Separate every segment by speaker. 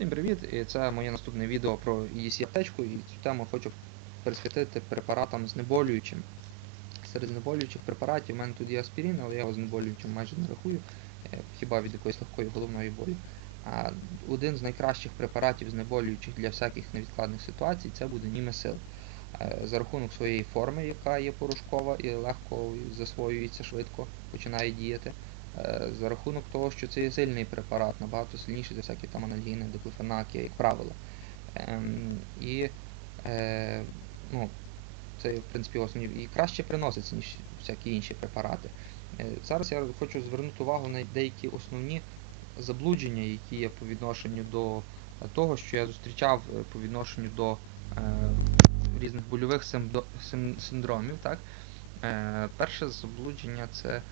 Speaker 1: Всім привіт! І це моє наступне відео про EDC аптечку і цю тему хочу присвятити препаратам знеболюючим. Серед знеболюючих препаратів у мене тут є аспірин, але я його знеболюючим майже не рахую, е, хіба від якоїсь легкої головної болі. А один з найкращих препаратів знеболюючих для всяких невідкладних ситуацій це буде німесил. Е, За рахунок своєї форми, яка є порошкова і легко засвоюється швидко, починає діяти. Е, За рахунок того, що це є сильний препарат, набагато сильніший за всякі там анальгіни, диклофенаки, як правило. Ем, і е, ну, це в принципі основні і краще приноситься, ніж всякі інші препарати. Е, зараз я хочу звернути увагу на деякі основні заблудження, які є по відношенню до того, що я зустрічав по відношенню до різних больових синдромів. Так? Перше заблудження це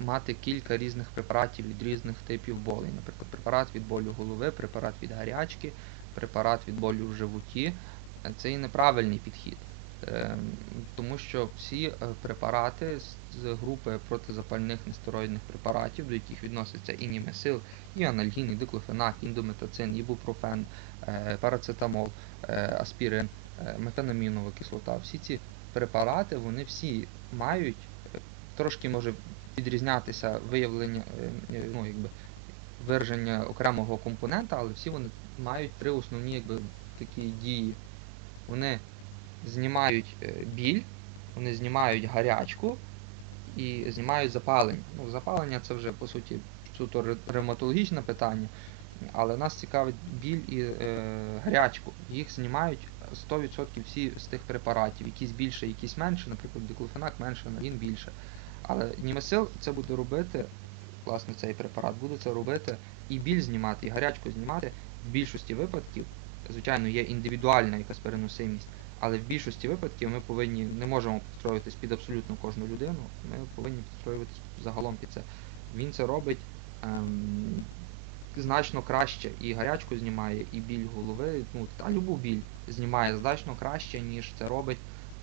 Speaker 1: мати кілька різних препаратів від різних типів болей. Наприклад, препарат від болю голови, препарат від гарячки, препарат від болю в животі. Е, Це і неправильний підхід. Е, Тому що всі е, препарати з- групи протизапальних нестероїдних препаратів, до яких відносяться і німесил, і анальгін, і диклофенак, індометацин, ібупрофен, е, парацетамол, е, аспірин, е, метанамінова кислота, всі ці препарати, вони всі мають е, трошки може відрізнятися виявлення, е, е, ну, якби, вираження окремого компонента, але всі вони мають три основні якби, такі дії. Вони знімають е, біль, вони знімають гарячку і знімають запалення. Ну, запалення це вже по суті суто ревматологічне питання, але нас цікавить біль і е, гарячку. Їх знімають 100% всі з тих препаратів, якісь більше, якісь менше, наприклад, диклофенак менше, він більше. Але німесил це буде робити, власне, цей препарат буде це робити і біль знімати, і гарячку знімати. В більшості випадків, звичайно, є індивідуальна якась переносимість, але в більшості випадків ми повинні не можемо підстроюватись під абсолютно кожну людину. Ми повинні підстроюватись загалом під це. Він це робить ем, значно краще і гарячку знімає, і біль голови, ну та любу біль знімає значно краще, ніж це робить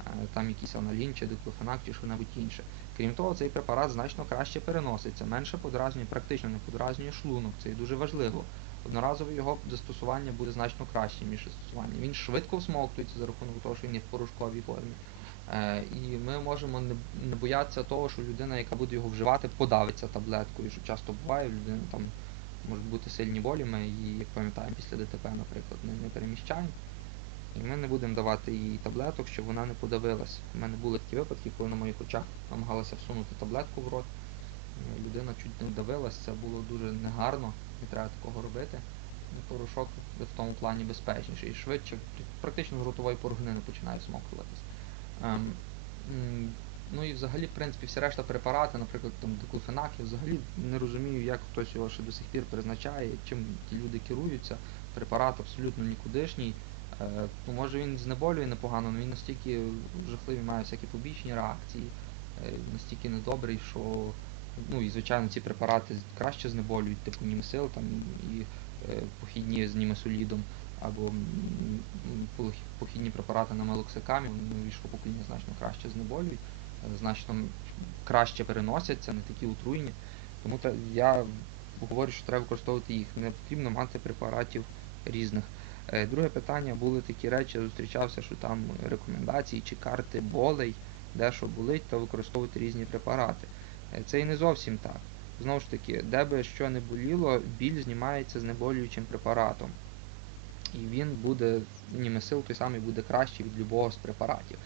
Speaker 1: е, там якийсь аналін чи диклофенак чи що-небудь інше. Крім того, цей препарат значно краще переноситься, менше подразнює, практично не подразнює шлунок. Це і дуже важливо. Одноразове його застосування буде значно краще, ніж застосування. Він швидко всмоктується за рахунок того, що він є в порошковій формі. Е, і ми можемо не, не боятися того, що людина, яка буде його вживати, подавиться таблеткою, що часто буває, в людини там можуть бути сильні болі, ми її, як пам'ятаємо, після ДТП, наприклад, не, не переміщаємо. І ми не будемо давати їй таблеток, щоб вона не подавилась. У мене були такі випадки, коли на моїх очах намагалася всунути таблетку в рот. Е, Людина чуть не вдавилась, це було дуже негарно, не треба такого робити. Порошок в тому плані безпечніший і швидше, практично з ротової порогнини починає всмоктуватись. Ем, ну і взагалі, в принципі, всі решта препарати, наприклад, там диклофенак, я взагалі не розумію, як хтось його ще до сих пір призначає, чим ті люди керуються. Препарат абсолютно нікудишній. Е, ну, може він знеболює непогано, але він настільки жахливий, має всякі побічні реакції, е, настільки недобрий, що ну і звичайно ці препарати краще знеболюють, типу німесил там і е, похідні з німесолідом, або похідні препарати на мелоксикамі, новішого покоління значно краще знеболюють, значно краще переносяться, не такі отруйні. Тому я говорю, що треба використовувати їх. Не потрібно мати препаратів різних. Е, Друге питання були такі речі, зустрічався, що там рекомендації чи карти болей, де що болить, то використовувати різні препарати. Е, Це і не зовсім так. Знову ж таки, де би що не боліло, біль знімається знеболюючим препаратом. І він буде, німесил той самий буде кращий від любого з препаратів.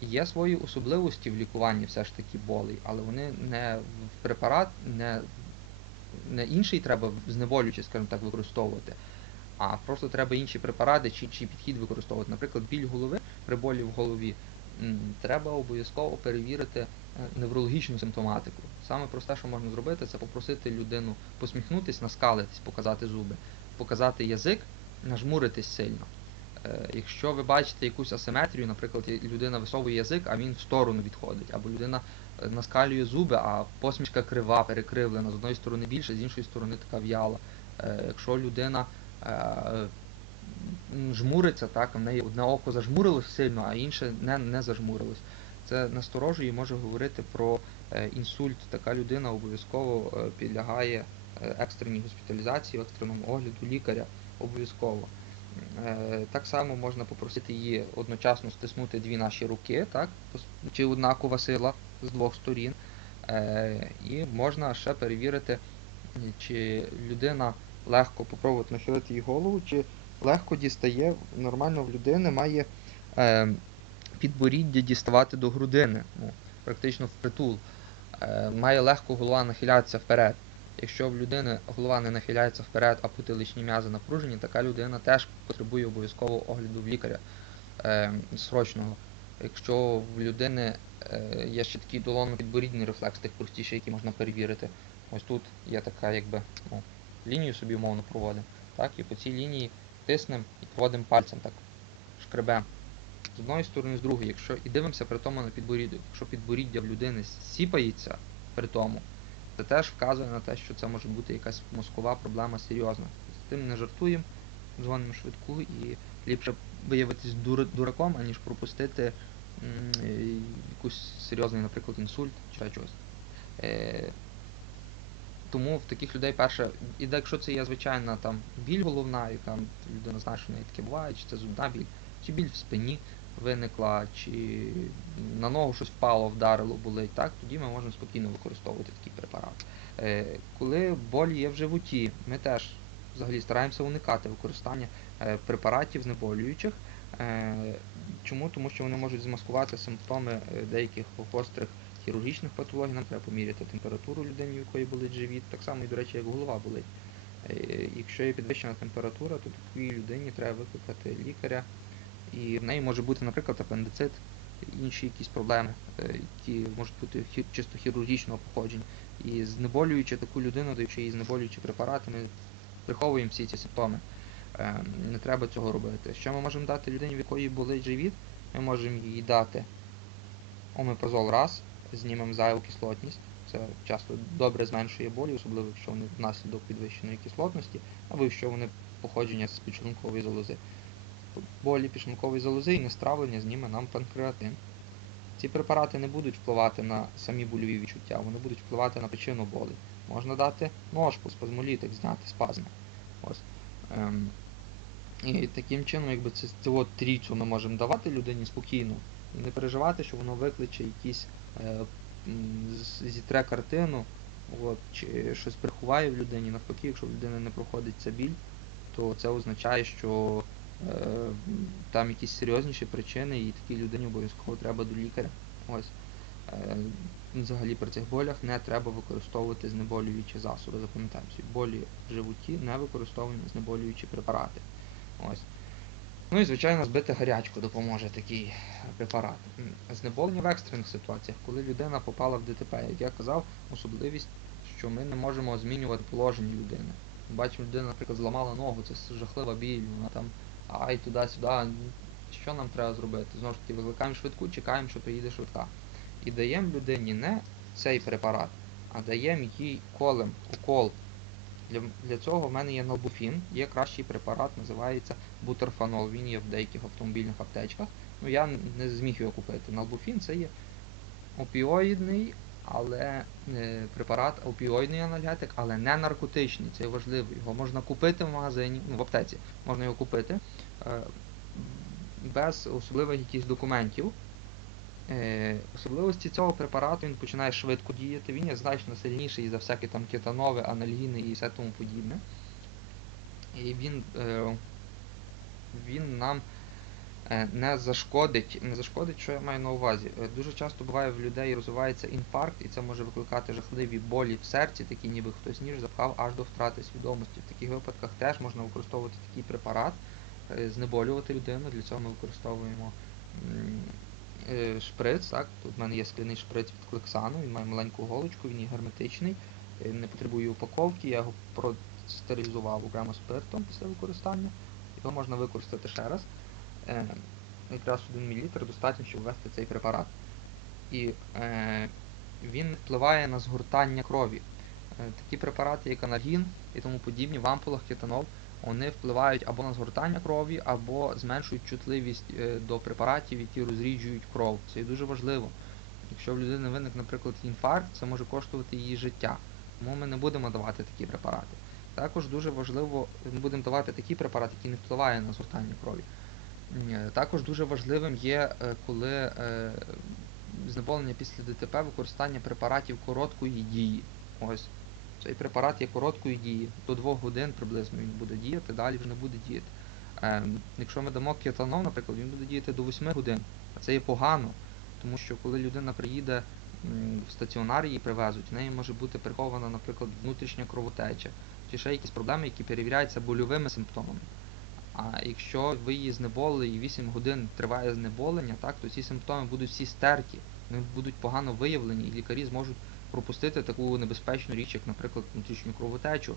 Speaker 1: Є свої особливості в лікуванні все ж таки болей, але вони не в препарат, не, не інший треба знеболюючий, скажімо так, використовувати, а просто треба інші препарати чи, чи підхід використовувати. Наприклад, біль голови при болі в голові треба обов'язково перевірити е, неврологічну симптоматику. Саме просте, що можна зробити, це попросити людину посміхнутись, наскалитись, показати зуби, показати язик, нажмуритись сильно. Е, Якщо ви бачите якусь асиметрію, наприклад, людина висовує язик, а він в сторону відходить, або людина е, наскалює зуби, а посмішка крива, перекривлена, з одної сторони більше, з іншої сторони така в'яла. Якщо людина жмуриться, так, в неї одне око зажмурилось сильно, а інше не, не зажмурилось. Це насторожує і може говорити про е, інсульт. Така людина обов'язково е, підлягає е, екстреній госпіталізації, екстреному огляду лікаря. обов'язково. Е, Так само можна попросити її одночасно стиснути дві наші руки, так? чи однакова сила з двох сторін. Е, І можна ще перевірити, чи людина легко попробувати нахилити їй голову, чи легко дістає, нормально в людини має е, підборіддя діставати до грудини, ну, практично впритул. Е, має легко голова нахилятися вперед. Якщо в людини голова не нахиляється вперед, а потиличні м'язи напружені, така людина теж потребує обов'язкового огляду в лікаря е, срочного. Якщо в людини е, є ще такий долонно-підборідний рефлекс, тих простіший, який можна перевірити. Ось тут є така, якби, ну, лінію собі умовно проводимо. Так, і по цій лінії тиснемо і проводимо пальцем так, шкребем. З одної сторони, з другої, якщо і дивимося при тому на підборіддя. Якщо підборіддя в людини сіпається при тому, це теж вказує на те, що це може бути якась мозкова проблема серйозна. З тим не жартуємо, дзвонимо швидку і ліпше виявитись дур- дураком, аніж пропустити м, якийсь серйозний, наприклад, інсульт чи чогось. Е, тому в таких людей перше, і якщо це є звичайна там біль головна, яка людина знає, що неї таке буває, чи це зубна біль, чи біль в спині виникла, чи на ногу щось впало, вдарило, болить, так, тоді ми можемо спокійно використовувати такий препарат. Е, коли боль є в животі, ми теж взагалі стараємося уникати використання е, препаратів знеболюючих. Е, чому? Тому що вони можуть змаскувати симптоми е, деяких гострих хірургічних патологій, нам треба поміряти температуру людині, в якої болить живіт, так само і, до речі, як голова болить. Е, Якщо є підвищена температура, то такій людині треба викликати лікаря, і в неї може бути, наприклад, апендицит, інші якісь проблеми, е, які можуть бути чисто хірургічного походження. І знеболюючи таку людину, даючи їй знеболюючі препарати, ми приховуємо всі ці симптоми. Е, Не треба цього робити. Що ми можемо дати людині, в якої болить живіт? Ми можемо їй дати омепразол раз, знімемо зайву кислотність. Це часто добре зменшує болі, особливо якщо вони внаслідок підвищеної кислотності, або якщо вони походження з підшлункової залози. Болі підшлункової залози і нестравлення зніме нам панкреатин. Ці препарати не будуть впливати на самі больові відчуття, вони будуть впливати на причину болі. Можна дати ножку, спазмолітик, зняти спазми. Ось. Ем, і таким чином, якби це, от трійцю ми можемо давати людині спокійно і не переживати, що воно викличе якісь зітре картину, от, чи щось приховає в людині. Навпаки, якщо в людини не проходить ця біль, то це означає, що е, там якісь серйозніші причини, і такій людині обов'язково треба до лікаря. Ось. Е, взагалі при цих болях не треба використовувати знеболюючі засоби. Запам'ятаємо, болі в животі не використовуємо знеболюючі препарати. Ось. Ну і звичайно збити гарячку допоможе такий препарат. Знеболення в екстрених ситуаціях, коли людина попала в ДТП, як я казав, особливість, що ми не можемо змінювати положення людини. Бачимо, людина, наприклад, зламала ногу, це жахлива біль, вона там ай туди-сюди. Що нам треба зробити? Знову ж таки, викликаємо швидку, чекаємо, що приїде швидка. І даємо людині не цей препарат, а даємо їй колем, укол. Для, для цього в мене є налбуфін, є кращий препарат, називається бутерфанол. Він є в деяких автомобільних аптечках. Ну я не зміг його купити. Налбуфін це є опіоїдний, але е, препарат опіоїдний анальгетик, але не наркотичний. Це важливо. Його можна купити в магазині, ну в аптеці. Можна його купити е, без особливих якихось документів. Е, особливості цього препарату він починає швидко діяти, він є значно сильніший за всякі там кетанови, анальгіни і все тому подібне. І він, е, він нам е, не зашкодить, не зашкодить, що я маю на увазі. Дуже часто буває в людей розвивається інфаркт, і це може викликати жахливі болі в серці, такі ніби хтось ніж запхав аж до втрати свідомості. В таких випадках теж можна використовувати такий препарат, знеболювати людину. Для цього ми використовуємо шприц. Так? Тут в мене є скляний шприц від Клексану, він має маленьку голочку, він є герметичний, е, не потребує упаковки, я його простерилізував окремо спиртом після використання. Його можна використати ще раз. Е, якраз 1 мл достатньо, щоб ввести цей препарат. І е, він впливає на згортання крові. Е, такі препарати, як анальгін і тому подібні, в ампулах кетанол, вони впливають або на згортання крові, або зменшують чутливість е, до препаратів, які розріджують кров. Це є дуже важливо. Якщо в людини виник, наприклад, інфаркт, це може коштувати її життя. Тому ми не будемо давати такі препарати. Також дуже важливо, ми будемо давати такий препарат, який не впливає на згортання крові. Також дуже важливим є, е, коли е, знеболення після ДТП використання препаратів короткої дії. Ось. Цей препарат є короткої дії. До 2 годин приблизно він буде діяти, далі вже не буде діяти. Ем, якщо ми дамо кетанол, наприклад, він буде діяти до 8 годин. А це є погано, тому що коли людина приїде в стаціонар її привезуть, в неї може бути прихована, наприклад, внутрішня кровотеча, чи ще якісь проблеми, які перевіряються больовими симптомами. А якщо ви її знеболили і 8 годин триває знеболення, так, то ці симптоми будуть всі стерті, вони будуть погано виявлені, і лікарі зможуть пропустити таку небезпечну річ, як, наприклад, внутрішню кровотечу.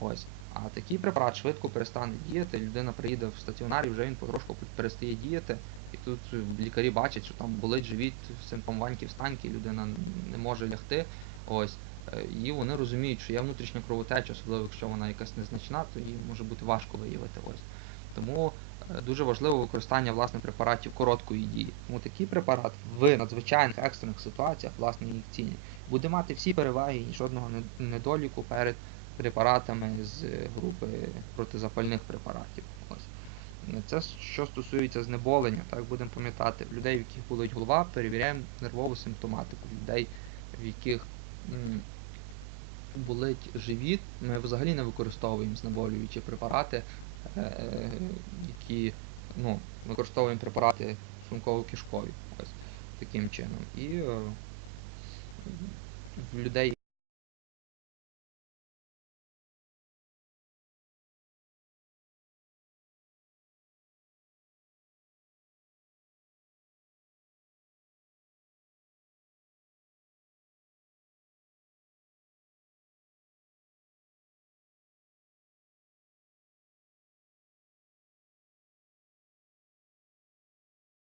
Speaker 1: Ось. А такий препарат швидко перестане діяти, людина приїде в стаціонар і вже він потрошку перестає діяти. І тут е, лікарі бачать, що там болить живіт, симптом ваньки встаньки, людина не може лягти. Ось. Е, І вони розуміють, що є внутрішня кровотеча, особливо якщо вона якась незначна, то її може бути важко виявити. Ось. Тому е, дуже важливо використання власне препаратів короткої дії. Тому такий препарат в надзвичайних екстрених ситуаціях, власне, ін'єкційний, буде мати всі переваги і жодного недоліку перед препаратами з групи протизапальних препаратів. Ось. Це що стосується знеболення, так будемо пам'ятати, в людей, в яких болить голова, перевіряємо нервову симптоматику. В людей, в яких болить живіт, ми взагалі не використовуємо знеболюючі препарати, е, які ну, використовуємо препарати шлунково-кишкові. Ось таким чином. І е, людей